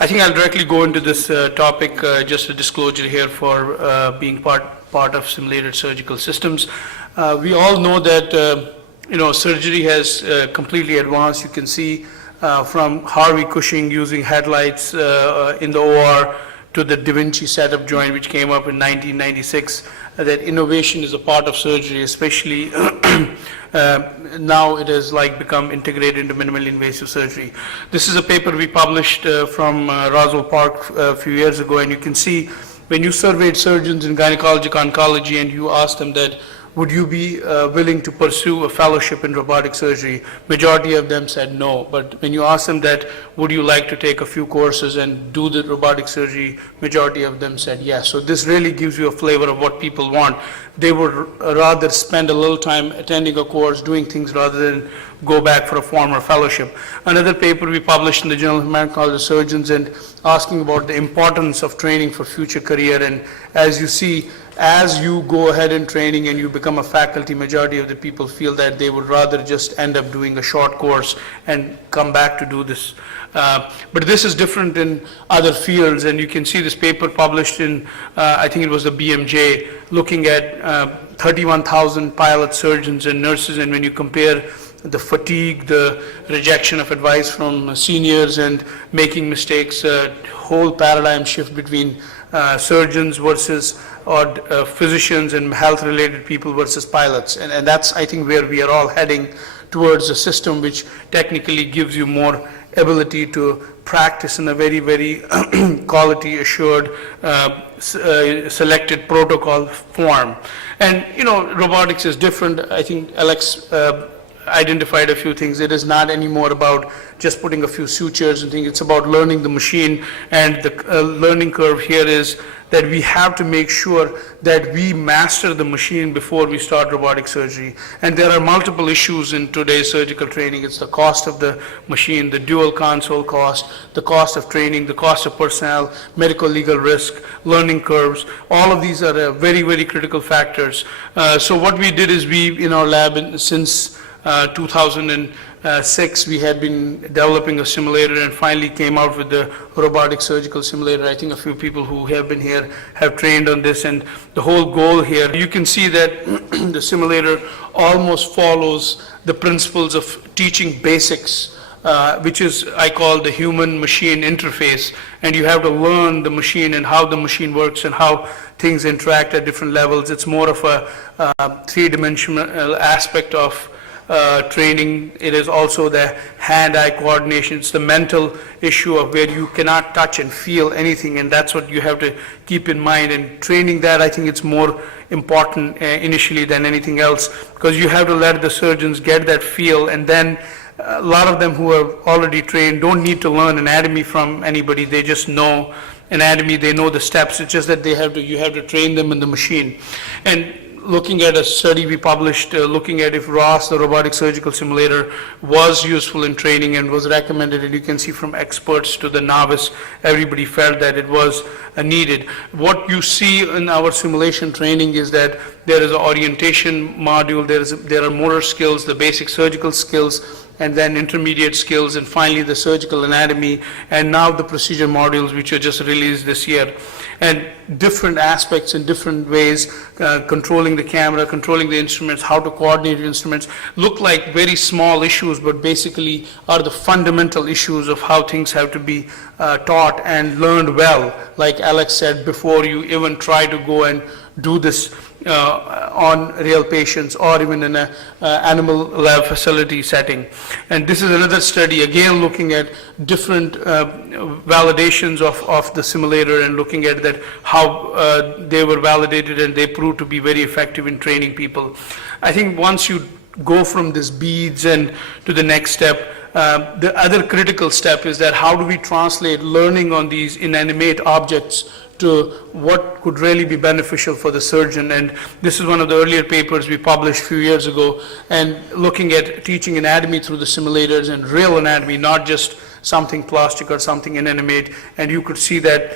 I think I'll directly go into this topic, just a disclosure here for being part of simulated surgical systems. We all know that surgery has completely advanced. You can see from Harvey Cushing using headlights in the OR to the Da Vinci setup joint, which came up in 1996, that innovation is a part of surgery, especially now it has become integrated into minimally invasive surgery. This is a paper we published from Roswell Park a few years ago, and you can see when you surveyed surgeons in gynecologic oncology and you asked them that, would you be willing to pursue a fellowship in robotic surgery? Majority of them said no, but when you ask them that, would you like to take a few courses and do the robotic surgery? Majority of them said yes. So this really gives you a flavor of what people want. They would rather spend a little time attending a course, doing things, rather than go back for a formal fellowship. Another paper we published in the Journal of American College of Surgeons and asking about the importance of training for future career. And as you see, as you go ahead in training and you become a faculty, majority of the people feel that they would rather just end up doing a short course and come back to do this. But this is different in other fields, and you can see this paper published in, I think it was the BMJ, looking at 31,000 pilot surgeons and nurses, and when you compare the fatigue, the rejection of advice from seniors and making mistakes, a whole paradigm shift between surgeons versus physicians and health-related people versus pilots. And that's, I think, where we are all heading towards a system which technically gives you more ability to practice in a very, very quality-assured, selected protocol form. And, robotics is different. I think Alex identified a few things. It is not anymore about just putting a few sutures and things. It's about learning the machine, and the learning curve here is that we have to make sure that we master the machine before we start robotic surgery. And there are multiple issues in today's surgical training. It's the cost of the machine, the dual console cost, the cost of training, the cost of personnel, medical legal risk, learning curves. All of these are very, very critical factors. So what we did is we, in our lab, since 2006, we had been developing a simulator and finally came out with the robotic surgical simulator. I think a few people who have been here have trained on this, and the whole goal here, you can see that the simulator almost follows the principles of teaching basics, which is, I call, the human-machine interface. And you have to learn the machine and how the machine works and how things interact at different levels. It's more of a three-dimensional aspect of training. It is also the hand-eye coordination. It's the mental issue of where you cannot touch and feel anything, and that's what you have to keep in mind. And training that, I think it's more important initially than anything else, because you have to let the surgeons get that feel, and then a lot of them who are already trained don't need to learn anatomy from anybody. They just know anatomy, they know the steps. It's just that you have to train them in the machine. And looking at a study we published, looking at if ROS, the robotic surgical simulator, was useful in training and was recommended, and you can see from experts to the novice, everybody felt that it was needed. What you see in our simulation training is that there is an orientation module, there are motor skills, the basic surgical skills, and then intermediate skills, and finally the surgical anatomy, and now the procedure modules, which are just released this year. And different aspects in different ways, controlling the camera, controlling the instruments, how to coordinate instruments, look like very small issues, but basically are the fundamental issues of how things have to be taught and learned well, like Alex said, before you even try to go and do this on real patients or even in an animal lab facility setting. And this is another study, again looking at different validations of the simulator and looking at that how they were validated and they proved to be very effective in training people. I think once you go from this beads and to the next step, the other critical step is that how do we translate learning on these inanimate objects to what could really be beneficial for the surgeon. And this is one of the earlier papers we published a few years ago, and looking at teaching anatomy through the simulators and real anatomy, not just something plastic or something inanimate. And you could see that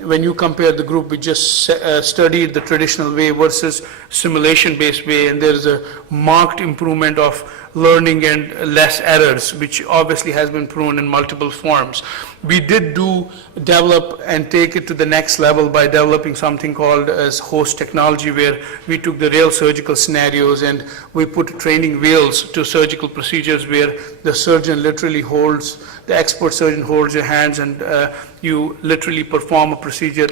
when you compare the group we just studied the traditional way versus simulation-based way, and there is a marked improvement of learning and less errors, which obviously has been proven in multiple forms. We did develop and take it to the next level by developing something called as host technology, where we took the real surgical scenarios and we put training wheels to surgical procedures where the surgeon literally holds, the expert surgeon holds your hands, and you literally perform a procedure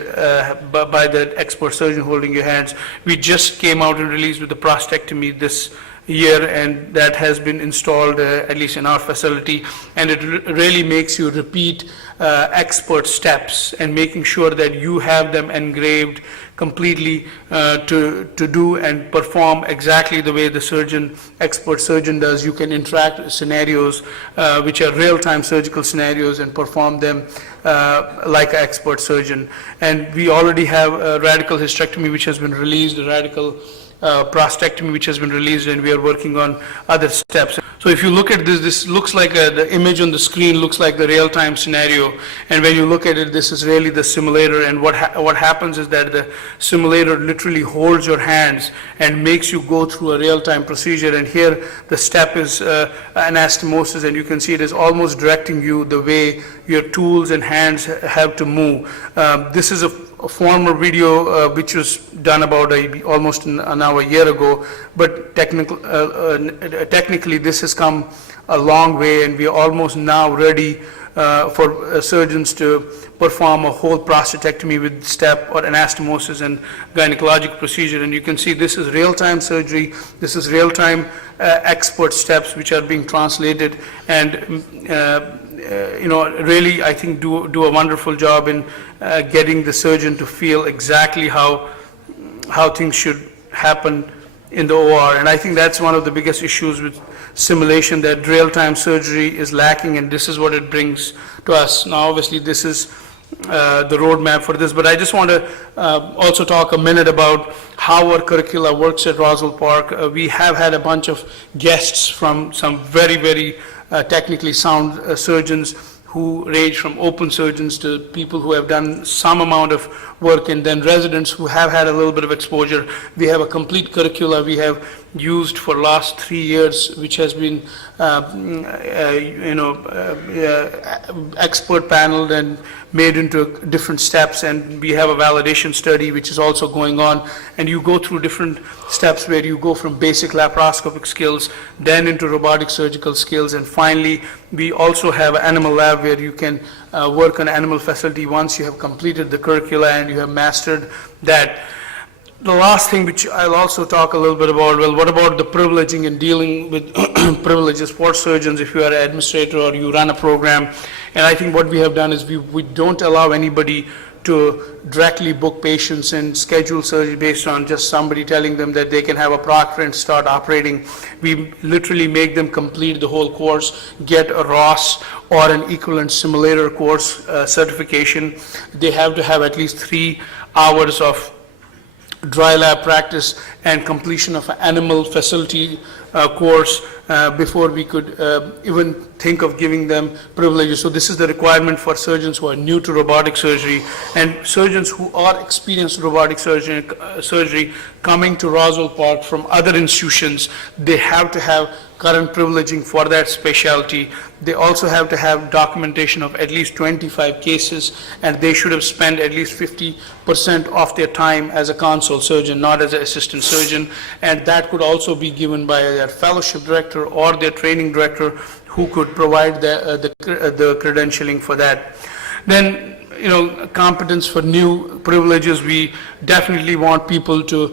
by the expert surgeon holding your hands. We just came out and released with the prostatectomy this year, and that has been installed at least in our facility, and it really makes you repeat expert steps and making sure that you have them engraved completely to do and perform exactly the way the expert surgeon does. You can interact with scenarios which are real-time surgical scenarios and perform them like an expert surgeon. And we already have a radical hysterectomy which has been released, a radical prostatectomy which has been released, and we are working on other steps. So if you look at this, this looks like the image on the screen looks like the real-time scenario, and when you look at it, this is really the simulator, and what happens is that the simulator literally holds your hands and makes you go through a real-time procedure, and here the step is anastomosis, and you can see it is almost directing you the way your tools and hands have to move. This is a former video which was done about almost now a year ago, but technically this has come a long way, and we are almost now ready for surgeons to perform a whole prostatectomy with step or anastomosis and gynecologic procedure. And you can see this is real-time surgery, this is real-time expert steps which are being translated, and really I think do a wonderful job in getting the surgeon to feel exactly how things should happen in the OR. And I think that's one of the biggest issues with simulation, that real-time surgery is lacking, and this is what it brings to us. Now obviously this is the roadmap for this, but I just want to also talk a minute about how our curricula works at Roswell Park. We have had a bunch of guests from some very, very technically sound surgeons who range from open surgeons to people who have done some amount of work, and then residents who have had a little bit of exposure. We have a complete curricula we have used for last 3 years, which has been expert paneled and made into different steps, and we have a validation study which is also going on, and you go through different steps where you go from basic laparoscopic skills, then into robotic surgical skills, and finally we also have an animal lab where you can work on animal facility once you have completed the curricula and you have mastered that. The last thing which I'll also talk a little bit about, well, what about the privileging and dealing with privileges for surgeons if you are an administrator or you run a program? And I think what we have done is we don't allow anybody to directly book patients and schedule surgery based on just somebody telling them that they can have a proctor and start operating. We literally make them complete the whole course, get a ROS or an equivalent simulator course certification. They have to have at least 3 hours of dry lab practice and completion of an animal facility course before we could even think of giving them privileges. So this is the requirement for surgeons who are new to robotic surgery, and surgeons who are experienced robotic surgery coming to Roswell Park from other institutions. They have to have current privileging for that specialty. They also have to have documentation of at least 25 cases, and they should have spent at least 50% of their time as a consult surgeon, not as an assistant surgeon, and that could also be given by their fellowship director or their training director, who could provide the credentialing for that. Then, competence for new privileges, we definitely want people to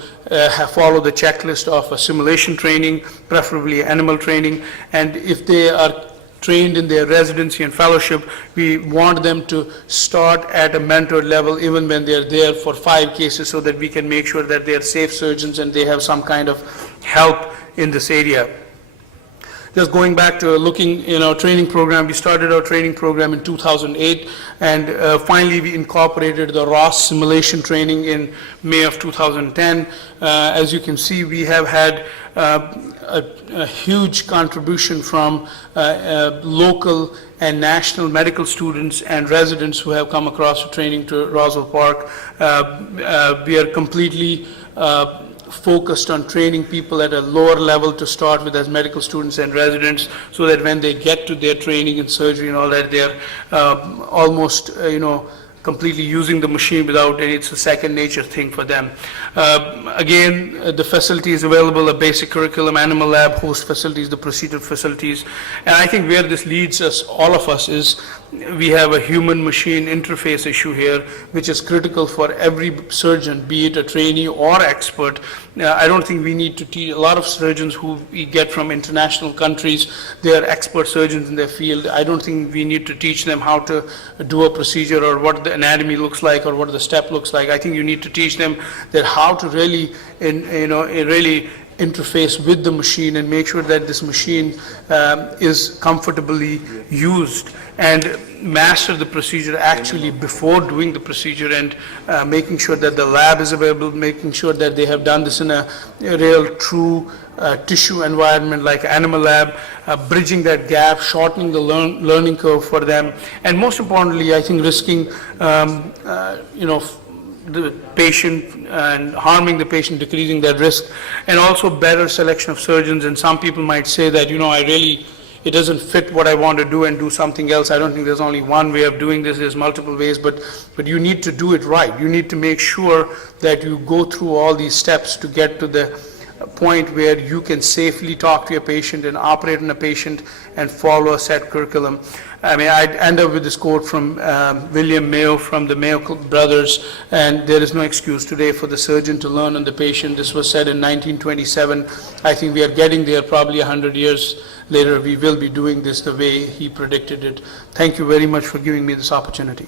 follow the checklist of a simulation training, preferably animal training, and if they are trained in their residency and fellowship, we want them to start at a mentored level even when they're there for 5 cases, so that we can make sure that they're safe surgeons and they have some kind of help in this area. Just going back to looking, training program, we started our training program in 2008, and finally we incorporated the ROS simulation training in May of 2010. As you can see, we have had a huge contribution from local and national medical students and residents who have come across the training to Roswell Park. We are completely focused on training people at a lower level to start with as medical students and residents, so that when they get to their training in surgery and all that, they're almost, completely using the machine without any, it's a second nature thing for them. Again, the facilities available, a basic curriculum, animal lab, host facilities, the procedural facilities. And I think where this leads us, all of us, is we have a human-machine interface issue here, which is critical for every surgeon, be it a trainee or expert. I don't think we need to teach a lot of surgeons who we get from international countries. They are expert surgeons in their field. I don't think we need to teach them how to do a procedure or what the anatomy looks like or what the step looks like. I think you need to teach them that how to really, really interface with the machine and make sure that this machine is comfortably used, and master the procedure actually before doing the procedure, and making sure that the lab is available, making sure that they have done this in a real true tissue environment like animal lab, bridging that gap, shortening the learning curve for them, and most importantly, I think risking the patient and harming the patient, decreasing their risk, and also better selection of surgeons. And some people might say that, it doesn't fit what I want to do and do something else. I don't think there's only one way of doing this. There's multiple ways, but you need to do it right. You need to make sure that you go through all these steps to get to the point where you can safely talk to your patient and operate on a patient and follow a set curriculum. I mean, I'd end up with this quote from William Mayo from the Mayo brothers, and there is no excuse today for the surgeon to learn on the patient. This was said in 1927. I think we are getting there. Probably 100 years later, we will be doing this the way he predicted it. Thank you very much for giving me this opportunity.